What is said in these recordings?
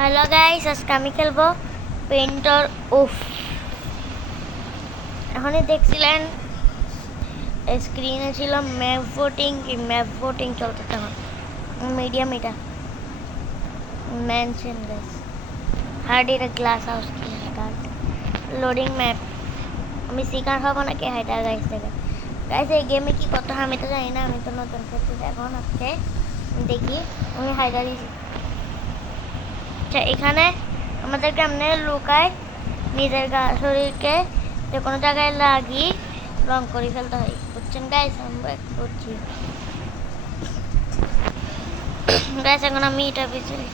Hello guys, আজকে আমি খেলবো পেন্টার উফ। এখনই দেখছিলেন স্ক্রিনে ছিল ম্যাপ ভোটিং চলতেছে না, মিডিয়াম এটা মেনশন গাইস হার্ড এটা গ্লাস হাউস কি হার্ড লোডিং ম্যাপ। আমি শিকার হবো নাকি হাইটার গাইস থেকে। গাইস এই গেমে কি করতে হয় আমি তো জানি না, আমি তো নতুন খেলতেছি এখন। আজকে দেখি আমি হাইটার দিয়েছি। আচ্ছা, এখানে আমাদের কেমনে লুকায় নিজের শরীরকে যে কোনো জায়গায় লাগিয়ে রং করে ফেলতে হয়, বুঝছেন গাইস? আমরা করছি গাইস। এখন আমি এটা ভিতরে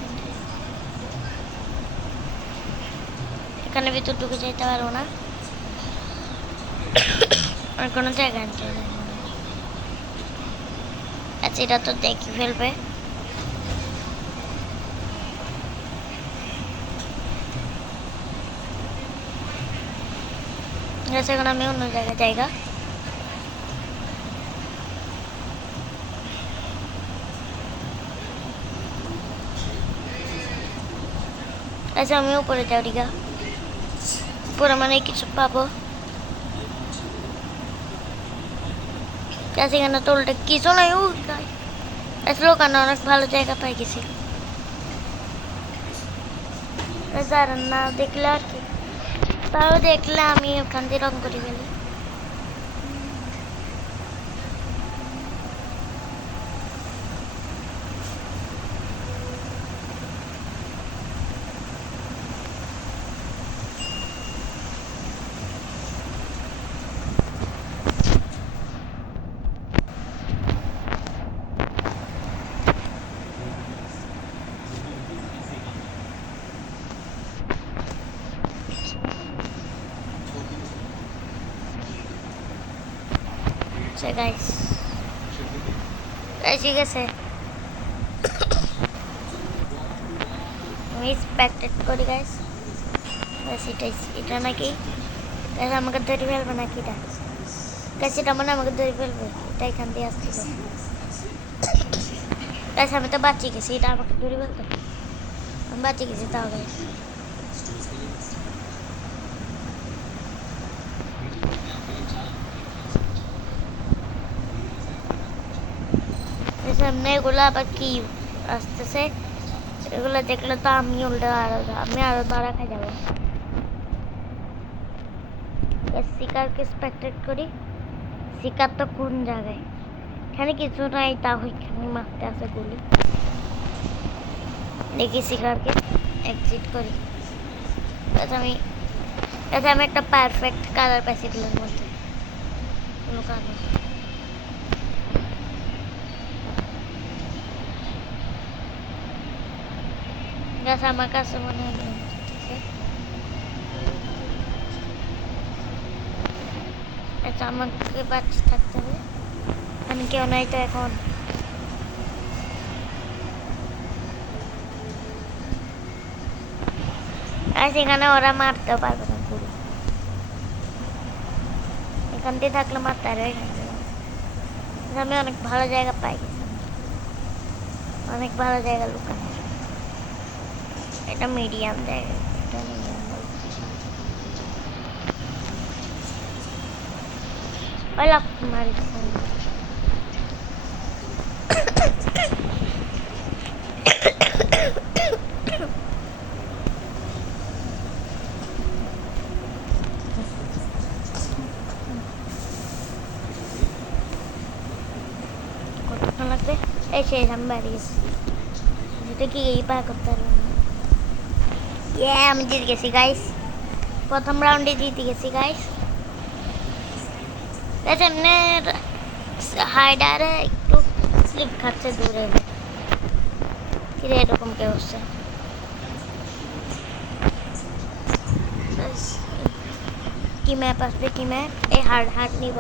এখানে ভিতর ঢুকে যেতে পারবো না, আর কোনো জায়গায় আনতে হবে। আচ্ছা, এটা তো দেখি ফেলবে। গেছে, এখন আমি অন্য জায়গা আচ্ছা, আমি উপরে যাও রিগা, উপরে মানে কিছু পাবো। আচ্ছা, এখানে তো উল্টে কিছু নাই। ও আসলে ওখানে অনেক ভালো জায়গা পাই গেছি। আর না দেখলে আর কি, তাও দেখলে আমি ওখান দিয়ে রং করে ফেলি। আচ্ছা গাইস, ঠিক আছে, আমি এক্সপেক্টেড করি গাইস। এটা নাকি গাইস আমাকে ধরে ফেলবে নাকি? এটা গাইস এটা মানে আমাকে ধরে ফেলবে। এটা এখান দিয়ে আসতেছে গাইস। আমি তো বাঁচিয়ে গেছি, এটা আমাকে ধরে ফেলতো। আমি বাঁচিয়ে গেছি তাও গাইস। সামনে এগুলো আবার কি আসতেছে, এগুলো দেখলে তো আমি আরো ধরা খাই যাবো। শিকারকে এক্সপেক্টেড করি। শিকার তো কোন জায়গায়? এখানে কিছু নাই, তা ওইখানে মারতে আছে গুলি। দেখি শিকারকে এক্সিট করি। আমি একটা পারফেক্ট কালার পাইছি এগুলোর মধ্যে, কোনো কালার গাছ আমার কাছে মনে হয়। আচ্ছা, আমাকে বাচ্চা থাকতে হবে, আমি কেউ নাই তো এখন। আর সেখানে ওরা মারতেও পারবে না পুরো, এখান দিয়ে থাকলে মারতে পারবে। আমি অনেক ভালো জায়গা পাই গেছি, অনেক ভালো জায়গা লুকানো। এটা মিডিয়াম জায়গা, এটা মিডিয়াম মারিস। কতক্ষণ লাগবে? এই শেষ, আমি বাড়ি গেছি। যেটা কি এই পার করতে পারবো না। আমি জিতে গেছি গাইস, প্রথম রাউন্ডে জিতে গেছি গাইস। এমনি হাইডারে একটু স্লিপ খাচ্ছে দূরে, কিরে এরকম কে হচ্ছে? কি ম্যাপ আসবে? কি ম্যাপ? এই হার্ড নিব।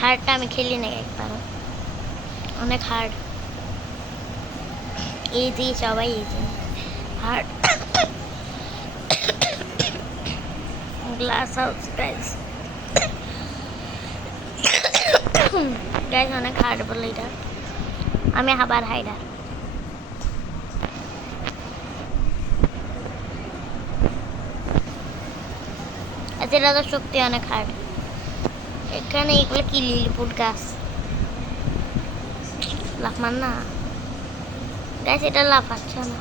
হার্ডটা আমি খেলি না একবারও, অনেক হার্ড। ইজি, সবাই easy. Hard glass house guys, guys অনেক হার্ড বলে এটা। আমি আবার হাইডার। এটা তো শক্তি অনেক হার্ড। এখানে এগুলো কি লিলিপুট গাছ, লাফ মার না গাছ, এটা লাফাচ্ছে না।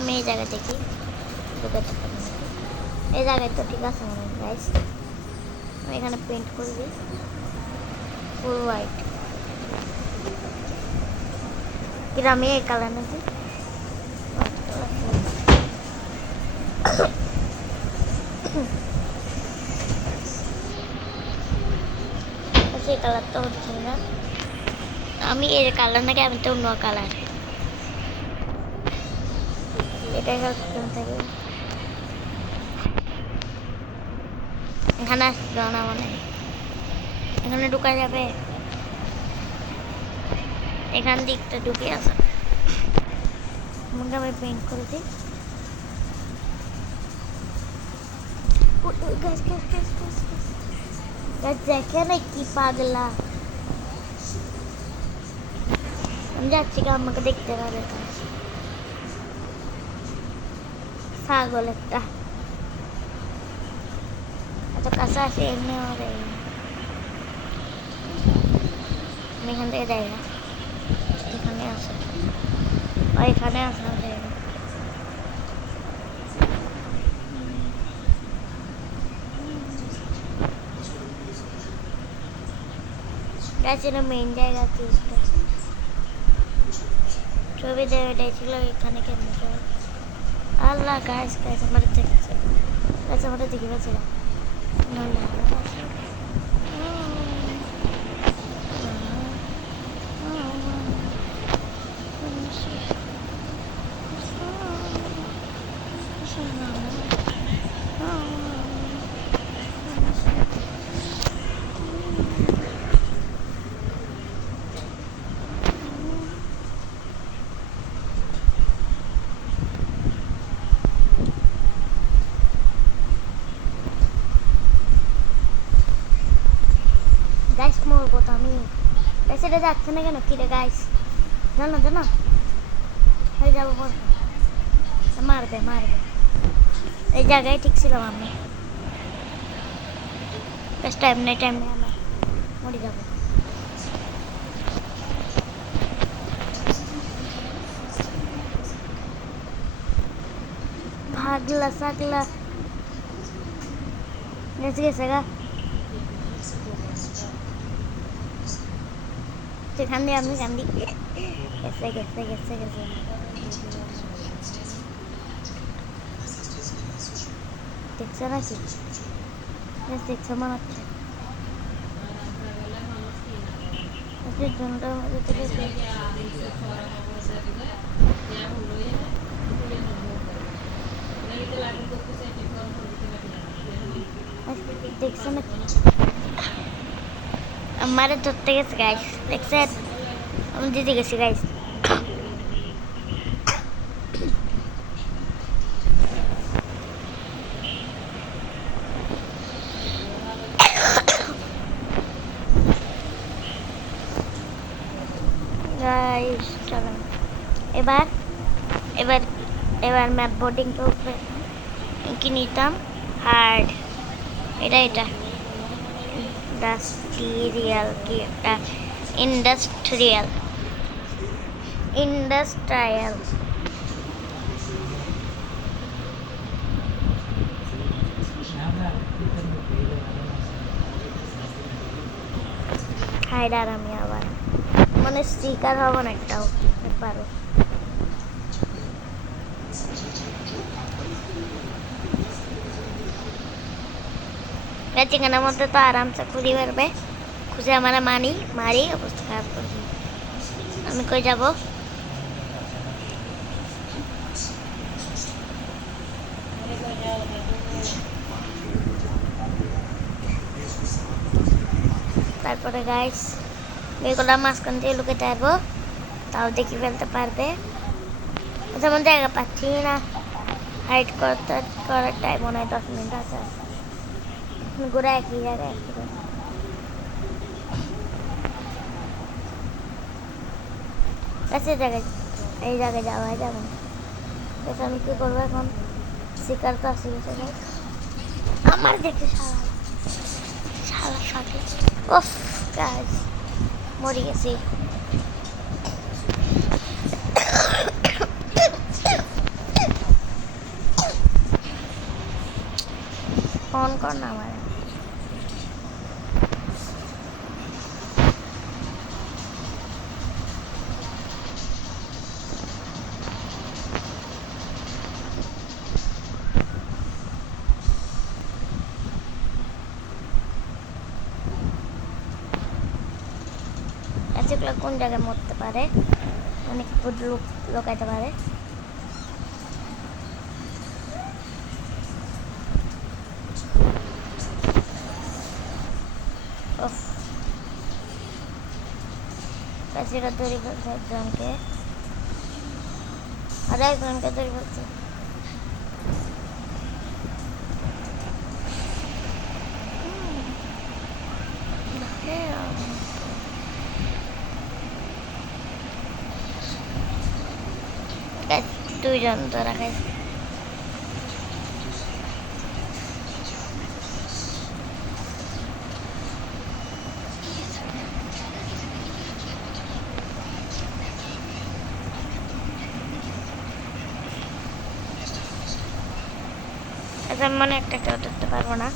আমি এই জায়গা থেকে ঢুকাতে পারি, এই জায়গায় তো ঠিক আছে মনে হয় গাইস। আমি এখানে পেন্ট করে দিই ফুল হোয়াইট, কিন্তু আমি এই কালার নাকি সেই কালার তো হচ্ছে না, আমি এর কালার নাকি, আমি তো অন্য কালার। এটাই থাকে এখানে আসছিল না মানে, এখানে ঢুকা যাবে, এখান দিকটা ঢুকে আসা। আমি পেন্ট করে দিই। দেখে না কি পাগলা, আমি যাচ্ছি কি আমাকে দেখতে পাবে, পাগল একটা। এত কাছে আসে এমনি হবে, আমি এখান থেকে যাই না, এখানে আসে এখানে আসা যায় না। মেইন জায়গা কি ছবি দেওয়াটাই ছিল, এখানে কেমন আল্লাহ গাছ গাছ আমার দেখেছে, গাছ আমার দেখে গেছে। গাইস মরবো তো আমি, গাইস এটা যাচ্ছে না কেন, কিরে গাইস জানো জানো, হয়ে যাবো মারবে মারবে, এই জায়গায় ঠিক ছিলাম আমি, টাইম নেই আমরা মরে যাবো। ভাগলা সাগলা গেছে গা, সেখান দিয়ে আমি কান্দি গেছে গেছে গেছে গেছে। দেখছো নাকি, দেখছো মনে হচ্ছে জনটার মধ্যে থেকে দেখছো নাকি, আমার ধরতে গেছে গাইস, দেখছেন আমি দিতে গেছি গাইস। গাইস চলো এবার এবার এবার ম্যাপ বোর্ডিং করবে কি নিতাম হার্ড, এটা ইন্ডাস্ট্রিয়াল কি একটা ইন্ডাস্ট্রিয়াল হাইডার। আমি আবার মানে স্টিকার হবো না একটাও পারো। চিকেনের মধ্যে তো আরামসে খুঁজে পারবে, খুঁজে আমার মারি অবস্থা খারাপ করবে। আমি কই যাব, তারপরে গাইস এগুলো মাঝখান দিয়ে লুকে থাকবো, তাও দেখি ফেলতে পারবে। যেমন জায়গা পাচ্ছি না, হাইট করার টাইম মনে হয় 10 মিনিট আছে। ঘুরে একই জায়গায় জায়গায় এই জায়গায় যাওয়া যাবে না। আমি কি করবো এখন? শিকার তো আসি গেছে আমার দেখতে শালা সাথে ওফ গাইস মরে গেছি। ফোন কর না আমার। এগুলো কোন জায়গায় মরতে পারে, অনেক লোকাইতে পারে। তৈরি করছে একজনকে, আর একজনকে তৈরি করছে। দুইজন তো রাখাইছে। মানে একটা কেউ ধরতে পারবো না।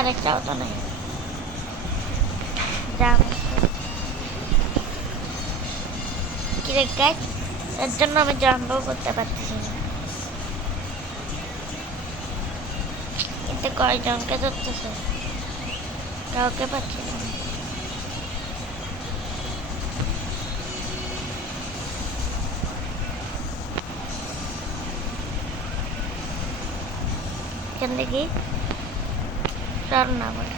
আরেকটাও তো নেই, এর জন্য আমি জাম্পও করতে পারতেছি না। কিন্তু কয়জনকে ধরতেছে কাউকে পাচ্ছি না। এখান দেখি সর না বলে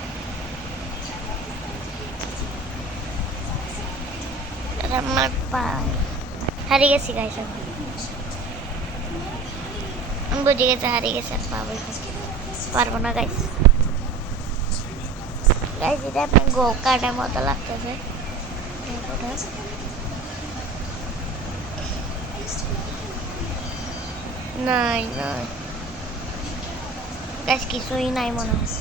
আমার পা হারিয়ে গেছি গাইস। আমি বুঝে গেছি হারিয়ে গেছে, আর পা পারবো না গাইস। গাইস এটা আপনার গো কার্ডের মতো লাগতেছে। নাই নাই গাইস কিছুই নাই মনে হয়।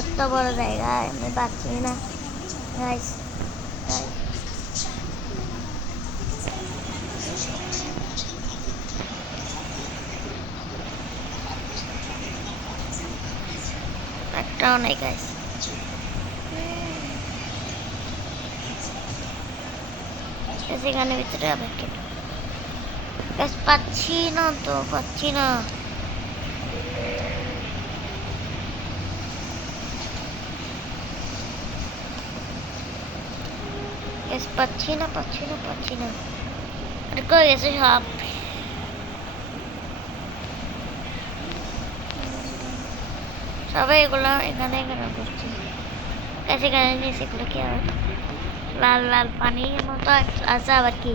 এত বড় জায়গা আমি পাচ্ছি না গাইস। একটাও নেই গাইস। সেখানে ভিতরে আবার কেটে গাছ পাচ্ছি না তো, পাচ্ছি না। গ্যাস পাচ্ছি না পাচ্ছি না পাচ্ছি না। আর কই গেছে সব? সবাই এগুলো এখানে এখানে করছে। কাছে এখানে নিয়েছে এগুলো কি আর লাল লাল পানির মতো আছে আবার কি?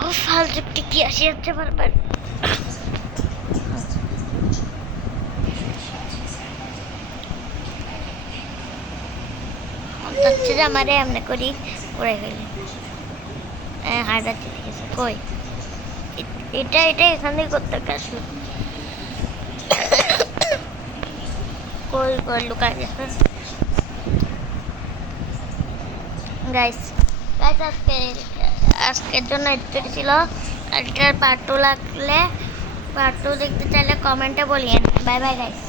ও ফালতু টিকি আসি যাচ্ছে বারবার। হচ্ছে যে আমারে এমনি করি পড়ে গেলে হাঁটাচ্ছে ঠিক আছে। কই এটা এটা এখান থেকে করতে আসলো। কই কই লুকায় গেছে গাইস। গাইস আজকের জন্য এটুকুই ছিল। এটার পার্ট 2 লাগলে, পার্ট 2 দেখতে চাইলে কমেন্টে বলিয়েন। Bye bye guys.